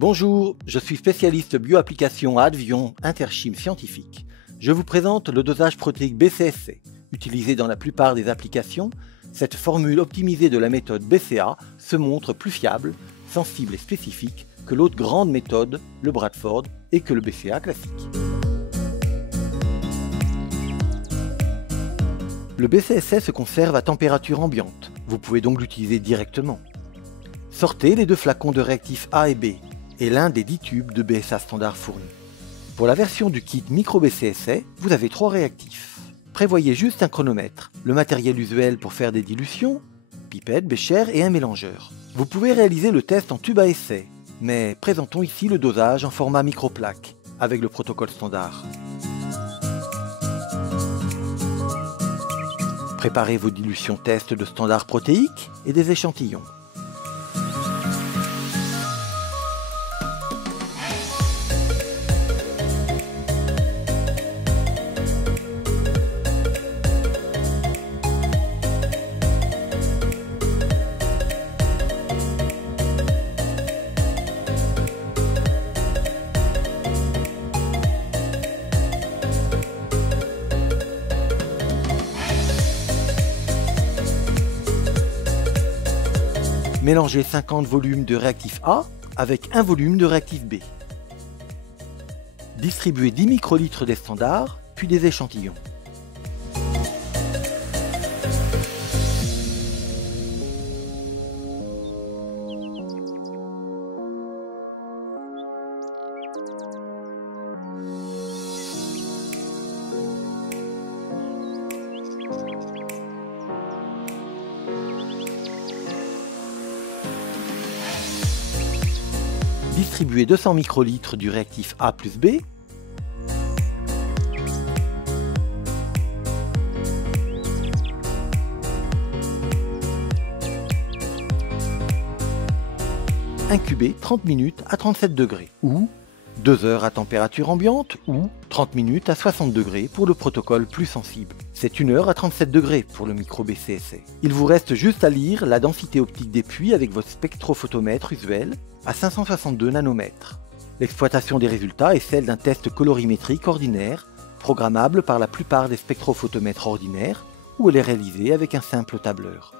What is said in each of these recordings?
Bonjour, je suis spécialiste bioapplication à Advion Interchim Scientifique. Je vous présente le dosage protéique BCSC. Utilisé dans la plupart des applications, cette formule optimisée de la méthode BCA se montre plus fiable, sensible et spécifique que l'autre grande méthode, le Bradford, et que le BCA classique. Le BCSC se conserve à température ambiante, vous pouvez donc l'utiliser directement. Sortez les deux flacons de réactifs A et B, et l'un des 10 tubes de BSA standard fournis. Pour la version du kit Micro BCSC, vous avez 3 réactifs. Prévoyez juste un chronomètre, le matériel usuel pour faire des dilutions, pipette, bécher et un mélangeur. Vous pouvez réaliser le test en tube à essai, mais présentons ici le dosage en format microplaque, avec le protocole standard. Préparez vos dilutions test de standard protéique et des échantillons. Mélangez 50 volumes de réactif A avec 1 volume de réactif B. Distribuez 10 microlitres des standards, puis des échantillons. Distribuez 200 microlitres du réactif A plus B. Incubez 30 minutes à 37 degrés ou 2 heures à température ambiante ou 30 minutes à 60 degrés pour le protocole plus sensible. C'est 1 heure à 37 degrés pour le micro BCSC. Il vous reste juste à lire la densité optique des puits avec votre spectrophotomètre usuel à 562 nanomètres. L'exploitation des résultats est celle d'un test colorimétrique ordinaire, programmable par la plupart des spectrophotomètres ordinaires, ou elle est réalisée avec un simple tableur.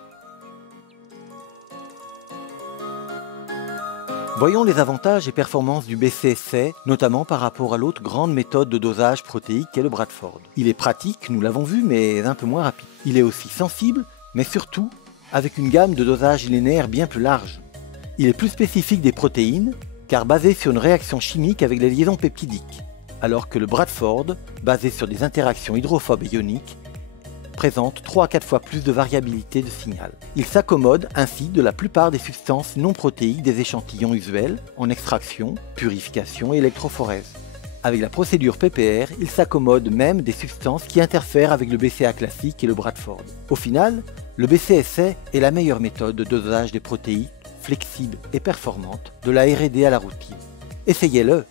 Voyons les avantages et performances du BCSC, notamment par rapport à l'autre grande méthode de dosage protéique qu'est le Bradford. Il est pratique, nous l'avons vu, mais un peu moins rapide. Il est aussi sensible, mais surtout avec une gamme de dosage linéaire bien plus large. Il est plus spécifique des protéines, car basé sur une réaction chimique avec les liaisons peptidiques, alors que le Bradford, basé sur des interactions hydrophobes et ioniques, présente 3 à 4 fois plus de variabilité de signal. Il s'accommode ainsi de la plupart des substances non protéiques des échantillons usuels en extraction, purification et électrophorèse. Avec la procédure PPR, il s'accommode même des substances qui interfèrent avec le BCA classique et le Bradford. Au final, le BCSC est la meilleure méthode de dosage des protéines flexible et performante de la R&D à la routine. Essayez-le!